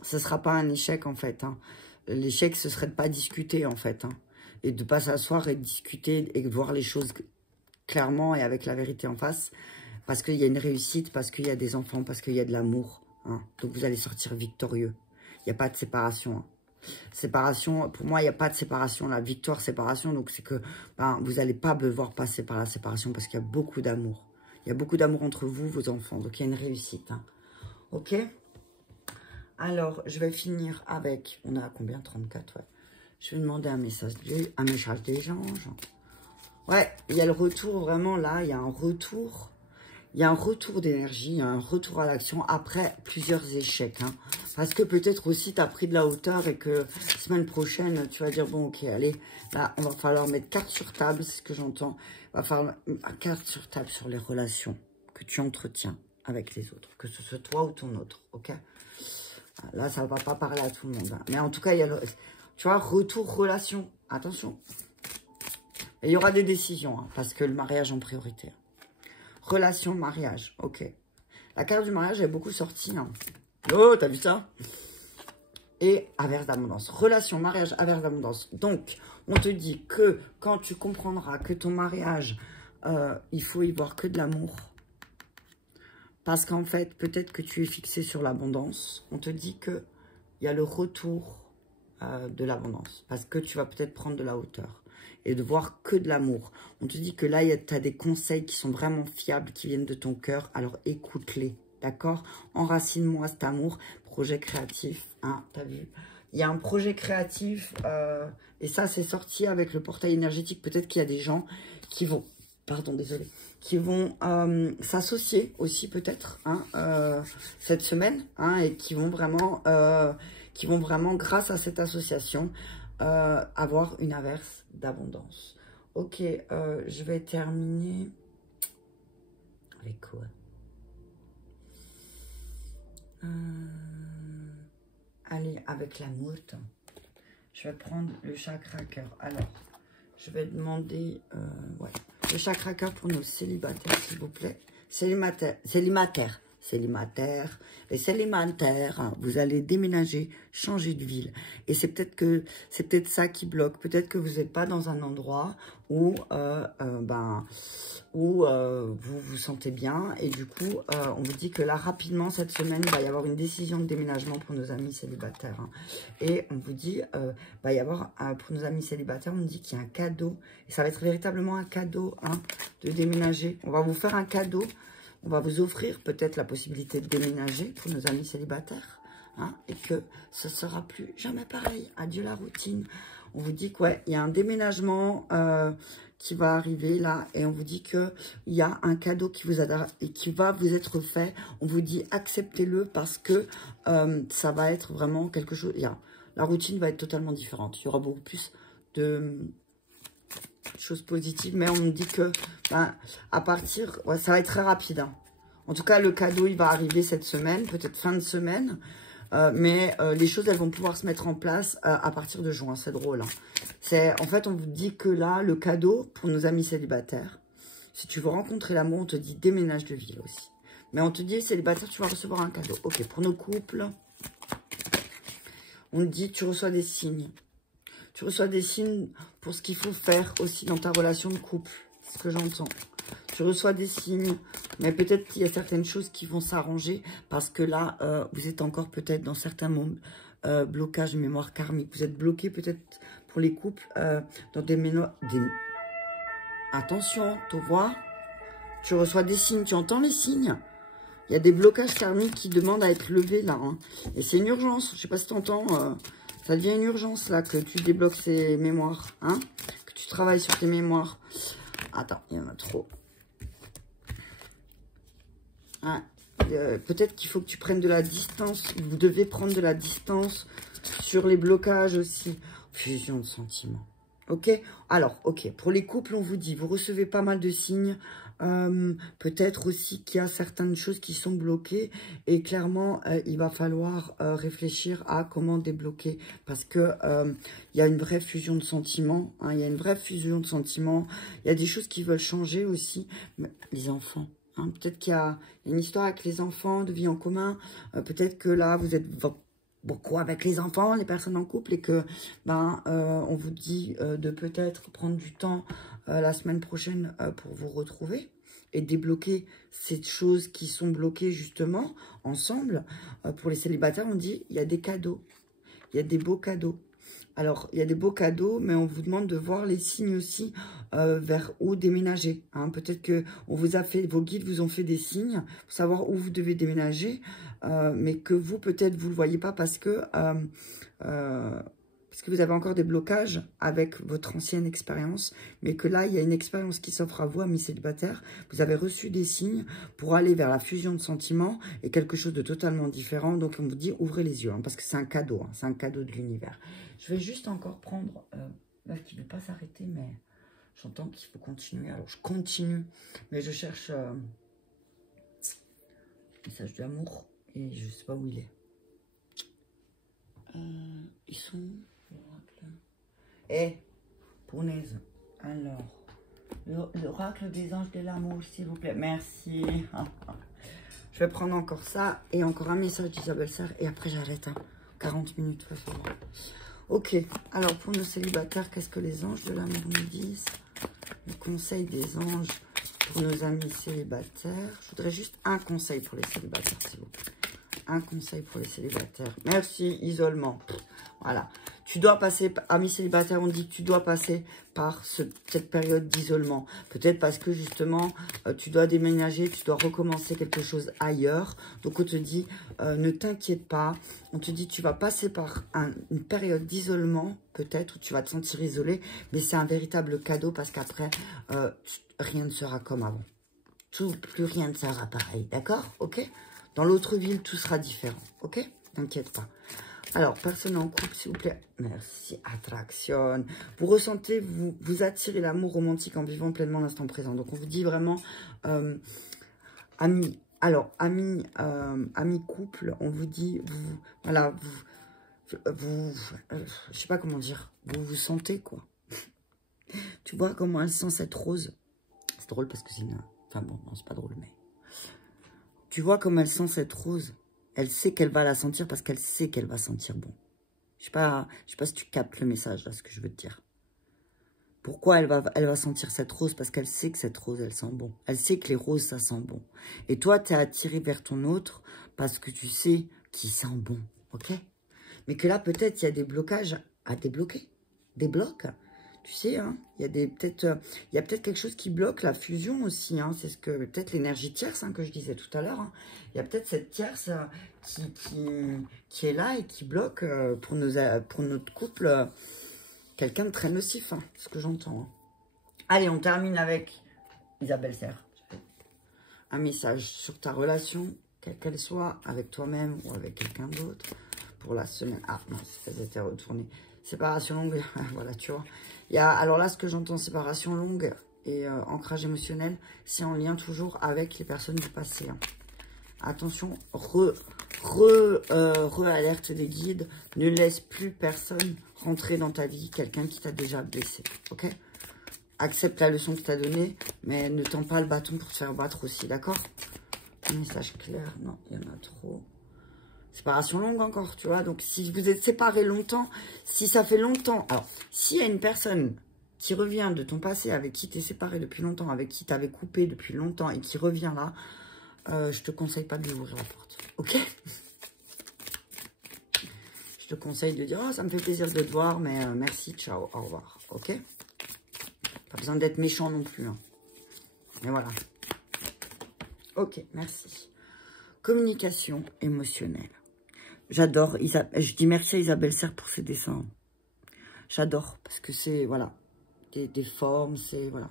sera pas un échec en fait. Hein. L'échec, ce serait de pas discuter en fait. Hein. Et de pas s'asseoir et de discuter et de voir les choses clairement et avec la vérité en face. Parce qu'il y a une réussite, parce qu'il y a des enfants, parce qu'il y a de l'amour. Hein. Donc, vous allez sortir victorieux. Il n'y a pas de séparation. Hein. Séparation, pour moi, il n'y a pas de séparation. La victoire, séparation, donc c'est que ben, vous n'allez pas devoir passer par la séparation parce qu'il y a beaucoup d'amour. Il y a beaucoup d'amour entre vous, vos enfants. Donc, il y a une réussite. Hein. Ok? Alors, je vais finir avec... On a combien? 34, ouais. Je vais demander un message des anges. Ouais, il y a le retour, vraiment, là, il y a un retour. Il y a un retour d'énergie, il y a un retour à l'action après plusieurs échecs. Hein. Parce que peut-être aussi, tu as pris de la hauteur et que semaine prochaine, tu vas dire, bon, ok, allez, là, on va falloir mettre carte sur table, c'est ce que j'entends. Il va falloir mettre carte sur table sur les relations que tu entretiens avec les autres, que ce soit toi ou ton autre, ok? Là, ça ne va pas parler à tout le monde. Hein. Mais en tout cas, il y a le, tu vois, retour, relation. Attention. Et il y aura des décisions, hein, parce que le mariage en priorité. Relation, mariage, ok. La carte du mariage est beaucoup sortie. Hein. Oh, t'as vu ça? Et averse d'abondance. Relation, mariage, averse d'abondance. Donc, on te dit que quand tu comprendras que ton mariage, il faut y voir que de l'amour. Parce qu'en fait, peut-être que tu es fixé sur l'abondance. On te dit qu'il y a le retour de l'abondance. Parce que tu vas peut-être prendre de la hauteur. Et de voir que de l'amour. On te dit que là, tu as des conseils qui sont vraiment fiables, qui viennent de ton cœur. Alors, écoute-les, d'accord? Enracine-moi cet amour. Projet créatif, hein, t'as vu? Il y a un projet créatif, et ça, c'est sorti avec le portail énergétique. Peut-être qu'il y a des gens qui vont, pardon, désolé, qui vont s'associer aussi, peut-être, hein, cette semaine, hein, et qui vont vraiment, grâce à cette association, avoir une averse d'abondance. Ok, je vais terminer avec quoi? Allez, avec la mouette. Je vais prendre le chakra cœur. Alors, je vais demander ouais, le chakra cœur pour nos célibataires, s'il vous plaît. Célibataires. Les célibataires, hein, vous allez déménager, changer de ville. Et c'est peut-être ça qui bloque. Peut-être que vous n'êtes pas dans un endroit où, vous vous sentez bien. Et du coup, on vous dit que là, rapidement, cette semaine, il va y avoir une décision de déménagement pour nos amis célibataires. Hein. Et on vous dit, va y avoir, pour nos amis célibataires, on nous dit qu'il y a un cadeau. Et ça va être véritablement un cadeau, hein, de déménager. On va vous faire un cadeau. On va vous offrir peut-être la possibilité de déménager pour nos amis célibataires. Hein, et que ce ne sera plus jamais pareil. Adieu la routine. On vous dit qu'il y a un déménagement qui va arriver là. Et on vous dit qu'il y a un cadeau qui va vous être fait. On vous dit acceptez-le parce que ça va être vraiment quelque chose. La routine va être totalement différente. Il y aura beaucoup plus de choses positives, mais on nous dit que à partir, ouais, ça va être très rapide. Hein. En tout cas, le cadeau, il va arriver cette semaine, peut-être fin de semaine, mais les choses, elles vont pouvoir se mettre en place à partir de juin. C'est drôle. Hein. En fait, on vous dit que là, le cadeau pour nos amis célibataires, si tu veux rencontrer l'amour, on te dit déménage de ville aussi. Mais on te dit célibataire, tu vas recevoir un cadeau. Ok, pour nos couples, on te dit tu reçois des signes. Tu reçois des signes pour ce qu'il faut faire aussi dans ta relation de couple. C'est ce que j'entends. Tu reçois des signes, mais peut-être qu'il y a certaines choses qui vont s'arranger parce que là, vous êtes encore peut-être dans certains blocages de mémoire karmique. Vous êtes bloqué peut-être pour les couples dans des mémoires... Attention, tu vois, tu reçois des signes, tu entends les signes. Il y a des blocages karmiques qui demandent à être levés là. Hein. Et c'est une urgence, je ne sais pas si tu entends... ça devient une urgence, là, que tu débloques ces mémoires, hein, que tu travailles sur tes mémoires. Attends, il y en a trop. Hein, peut-être qu'il faut que tu prennes de la distance. Vous devez prendre de la distance sur les blocages aussi. Fusion de sentiments. Ok? Alors, ok, pour les couples, on vous dit, vous recevez pas mal de signes. Peut-être aussi qu'il y a certaines choses qui sont bloquées et clairement il va falloir réfléchir à comment débloquer parce que il y a une vraie fusion de sentiments, hein, il y a une vraie fusion de sentiments, il y a des choses qui veulent changer aussi. Mais les enfants, hein, peut-être qu'il y a une histoire avec les enfants, de vie en commun, peut-être que là vous êtes beaucoup avec les enfants, les personnes en couple, et que on vous dit de peut-être prendre du temps la semaine prochaine pour vous retrouver. et débloquer ces choses qui sont bloquées justement ensemble. Pour les célibataires, on dit il y a des cadeaux. Il y a des beaux cadeaux. Alors, il y a des beaux cadeaux, mais on vous demande de voir les signes aussi vers où déménager. Hein. Peut-être que vos guides vous ont fait des signes pour savoir où vous devez déménager, mais que vous, peut-être, vous ne le voyez pas parce que vous avez encore des blocages avec votre ancienne expérience, mais que là, il y a une expérience qui s'offre à vous, amis célibataires. Vous avez reçu des signes pour aller vers la fusion de sentiments et quelque chose de totalement différent. Donc, on vous dit, ouvrez les yeux, hein, parce que c'est un cadeau, hein, c'est un cadeau de l'univers. Je vais juste encore prendre, là, qui ne veut pas s'arrêter, mais j'entends qu'il faut continuer. Alors, je continue, mais je cherche message d'amour et je ne sais pas où il est. Ils sont... Eh, punaise. Alors, l'oracle des anges de l'amour, s'il vous plaît. Merci. Je vais prendre encore ça et encore un message d'Isabelle Serre et après j'arrête. Hein. 40 minutes, il va falloir. Ok, alors pour nos célibataires, qu'est-ce que les anges de l'amour nous disent? Le conseil des anges pour nos amis célibataires. Je voudrais juste un conseil pour les célibataires, s'il vous plaît. Un conseil pour les célibataires. Merci, isolement. Voilà. Tu dois passer, amis célibataires, on dit que tu dois passer par cette période d'isolement. Peut-être parce que justement, tu dois déménager, tu dois recommencer quelque chose ailleurs. Donc on te dit, ne t'inquiète pas. On te dit, tu vas passer par une période d'isolement, peut-être, où tu vas te sentir isolé. Mais c'est un véritable cadeau parce qu'après, rien ne sera comme avant. Plus rien ne sera pareil, d'accord? Ok? Dans l'autre ville, tout sera différent, ok? T'inquiète pas. Alors, personne en couple, s'il vous plaît. Merci, attraction. Vous ressentez, vous attirez l'amour romantique en vivant pleinement l'instant présent. Donc, on vous dit vraiment, amis. Alors, amis couple, on vous dit, voilà, je sais pas comment dire, vous vous sentez, quoi. Tu vois comment elle sent cette rose? C'est drôle parce que c'est une... Enfin bon, non, c'est pas drôle, mais... Tu vois comme elle sent cette rose. Elle sait qu'elle va la sentir parce qu'elle sait qu'elle va sentir bon. Je sais pas si tu captes le message, là, ce que je veux te dire. Pourquoi elle va sentir cette rose? Parce qu'elle sait que cette rose, elle sent bon. Elle sait que les roses, ça sent bon. Et toi, tu es attiré vers ton autre parce que tu sais qu'il sent bon, ok? Mais que là, peut-être, il y a des blocages à débloquer. Des blocs. Tu sais, hein, il y a peut-être quelque chose qui bloque la fusion aussi. Hein, c'est ce que peut-être l'énergie tierce que je disais tout à l'heure. Hein. Il y a peut-être cette tierce qui est là et qui bloque pour notre couple quelqu'un de très nocif. Hein, c'est ce que j'entends. Hein. Allez, on termine avec Isabelle Serre. Un message sur ta relation, quelle qu'elle soit, avec toi-même ou avec quelqu'un d'autre, pour la semaine. Ah non, ça s'était retourné. Séparation longue, voilà, tu vois. Alors là, ce que j'entends, séparation longue et ancrage émotionnel, c'est en lien toujours avec les personnes du passé. Hein. Attention, alerte des guides, ne laisse plus personne rentrer dans ta vie, quelqu'un qui t'a déjà blessé, ok? Accepte la leçon que t'as donnée, mais ne tends pas le bâton pour te faire battre aussi, d'accord? Un message clair, non, il y en a trop. Séparation longue encore, tu vois. Donc, si vous êtes séparés longtemps, si ça fait longtemps... Alors, s'il y a une personne qui revient de ton passé, avec qui tu es séparé depuis longtemps, avec qui tu avais coupé depuis longtemps et qui revient là, je te conseille pas de lui ouvrir la porte. Ok? Je te conseille de dire, oh, ça me fait plaisir de te voir, mais merci, ciao, au revoir. Ok? Pas besoin d'être méchant non plus. Hein. Mais voilà. Ok, merci. Communication émotionnelle. J'adore, je dis merci à Isabelle Serre pour ses dessins. J'adore, parce que c'est, voilà, des formes, c'est, voilà.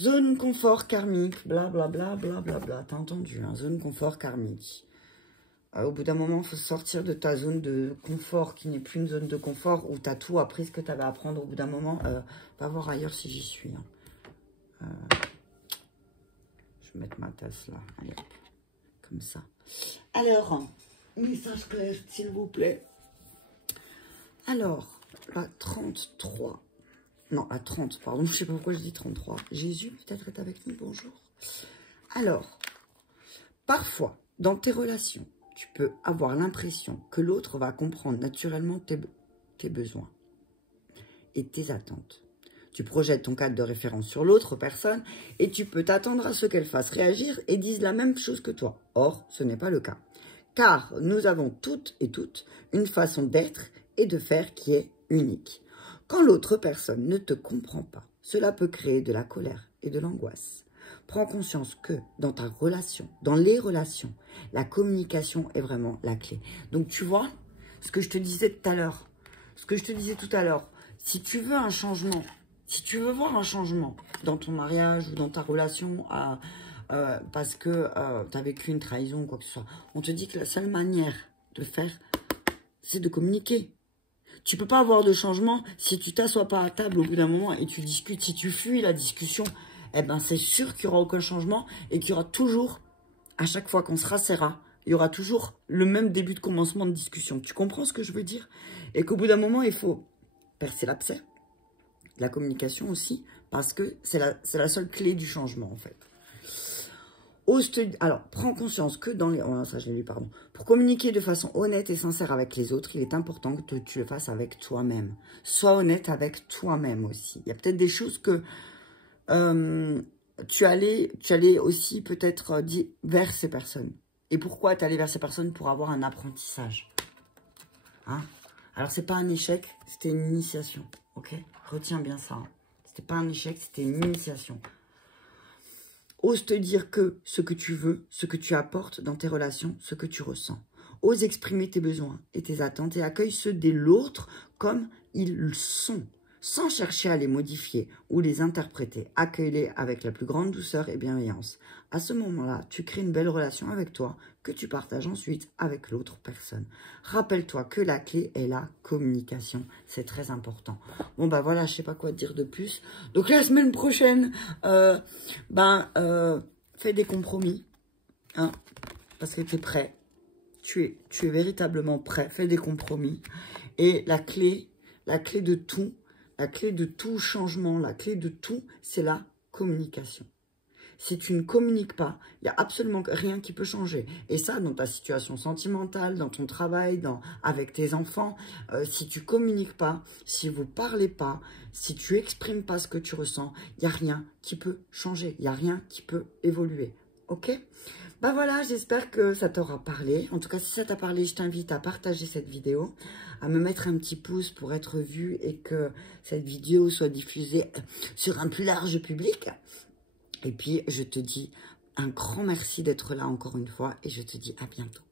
Zone confort karmique, blablabla, blablabla, t'as entendu, hein, zone confort karmique. Au bout d'un moment, il faut sortir de ta zone de confort, qui n'est plus une zone de confort, où tu as tout appris ce que tu avais à apprendre. Au bout d'un moment, va voir ailleurs si j'y suis. Hein. Je vais mettre ma tasse là, allez, comme ça. Alors... Message clair, s'il vous plaît. Alors, la 33. Non, la 30, pardon. Je ne sais pas pourquoi je dis 33. Jésus, peut-être, est avec nous. Bonjour. Alors, parfois, dans tes relations, tu peux avoir l'impression que l'autre va comprendre naturellement tes besoins et tes attentes. Tu projettes ton cadre de référence sur l'autre personne et tu peux t'attendre à ce qu'elle fasse réagir et dise la même chose que toi. Or, ce n'est pas le cas. Car nous avons toutes et toutes une façon d'être et de faire qui est unique. Quand l'autre personne ne te comprend pas, cela peut créer de la colère et de l'angoisse. Prends conscience que dans ta relation, dans les relations, la communication est vraiment la clé. Donc tu vois, ce que je te disais tout à l'heure, si tu veux un changement, si tu veux voir un changement dans ton mariage ou dans ta relation parce que tu as vécu une trahison ou quoi que ce soit, on te dit que la seule manière de faire, c'est de communiquer. Tu peux pas avoir de changement si tu t'assois pas à table au bout d'un moment et tu discutes. Si tu fuis la discussion, eh ben c'est sûr qu'il n'y aura aucun changement et qu'il y aura toujours, à chaque fois qu'on se rassera, il y aura toujours le même début de commencement de discussion. Tu comprends ce que je veux dire? Et qu'au bout d'un moment, il faut percer l'abcès, la communication aussi, parce que c'est la seule clé du changement en fait. Alors, prends conscience que dans les... Oh, ça, je l'ai lu, pardon. Pour communiquer de façon honnête et sincère avec les autres, il est important que tu le fasses avec toi-même. Sois honnête avec toi-même aussi. Il y a peut-être des choses que tu allais aussi peut-être dire vers ces personnes. Et pourquoi tu allais vers ces personnes? Pour avoir un apprentissage. Hein? Alors, c'est pas un échec, c'était une initiation. Ok? Retiens bien ça. Hein. C'était pas un échec, c'était une initiation. Ose te dire que ce que tu veux, ce que tu apportes dans tes relations, ce que tu ressens. Ose exprimer tes besoins et tes attentes et accueille ceux de l'autre comme ils sont, sans chercher à les modifier ou les interpréter. Accueille-les avec la plus grande douceur et bienveillance. À ce moment-là, tu crées une belle relation avec toi que tu partages ensuite avec l'autre personne. Rappelle-toi que la clé est la communication. C'est très important. Bon, bah voilà, je sais pas quoi te dire de plus. Donc la semaine prochaine, fais des compromis. Hein, parce que tu es prêt. Tu es véritablement prêt. Fais des compromis. Et la clé de tout, la clé de tout changement, la clé de tout, c'est la communication. Si tu ne communiques pas, il n'y a absolument rien qui peut changer. Et ça, dans ta situation sentimentale, dans ton travail, avec tes enfants, si tu ne communiques pas, si vous ne parlez pas, si tu n'exprimes pas ce que tu ressens, il n'y a rien qui peut changer. Il n'y a rien qui peut évoluer. Ok? Ben voilà, j'espère que ça t'aura parlé. En tout cas, si ça t'a parlé, je t'invite à partager cette vidéo, à me mettre un petit pouce pour être vu et que cette vidéo soit diffusée sur un plus large public. Et puis, je te dis un grand merci d'être là encore une fois et je te dis à bientôt.